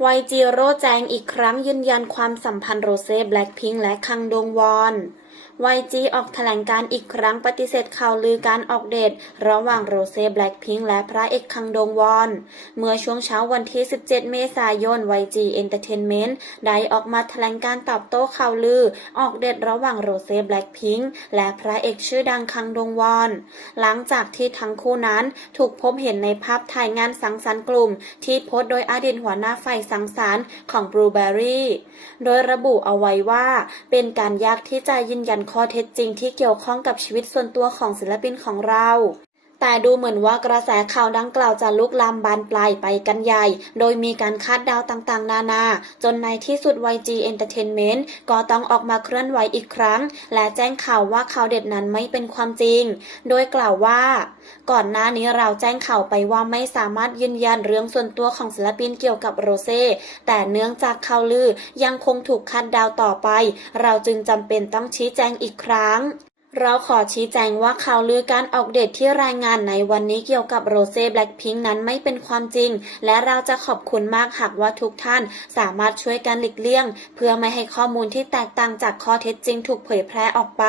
ไวจีโร่แจงอีกครั้งยืนยันความสัมพันธ์โรเซ่แบล็คพิงค์และคังดงวอน ไวจีออกแถลงการอีกครั้งปฏิเสธข่าวลือการออกเดทระหว่างโรเซ่แบล็คพิงค์และพระเอกคังดงวอน เมื่อช่วงเช้าวันที่ 17 เมษายน YG Entertainment ได้ออกมาแถลงการตอบโต้ข่าวลือ ออกเดทระหว่างโรเซ่แบล็คพิงค์และพระเอกชื่อดังคังดงวอน หลังจากที่ทั้งคู่นั้นถูกพบเห็นในภาพถ่ายงานสังสรรค์กลุ่ม ที่โพสต์โดยอดีตหัวหน้าฝ่ายสังสรรค์ของ Blueberry โดยระบุเอาไว้ว่าเป็นการยากที่จะยืนยันนข้อเท็จจริงที่เกี่ยวข้องกับชีวิตส่วนตัวของศิลปินของเรา แต่ดูเหมือนว่ากระแสข่าวดังกล่าวจะลุกลามบานปลายไปกันใหญ่ โดยมีการคาดเดาต่างๆ นานา จนในที่สุด YG Entertainment ก็ต้องออกมาเคลื่อนไหวอีกครั้ง และแจ้งข่าวว่าข่าวเด็ดนั้นไม่เป็นความจริง โดยกล่าวว่า ก่อนหน้านี้เราแจ้งข่าวไปว่าไม่สามารถยืนยันเรื่องส่วนตัวของศิลปินเกี่ยวกับโรเซ่แต่เนื่องจากข่าวลือยังคงถูกคาดเดาต่อไป เราจึงจำเป็นต้องชี้แจงอีกครั้ง เราขอชี้แจงว่าข่าวลือการออกเดทที่รายงานในวันนี้เกี่ยวกับโรเซ่แบล็คพิงนั้นไม่เป็นความจริง และเราจะขอบคุณมากหากว่าทุกท่านสามารถช่วยกันหลีกเลี่ยง เพื่อไม่ให้ข้อมูลที่แตกต่างจากข้อเท็จจริงถูกเผยแพร่ออกไป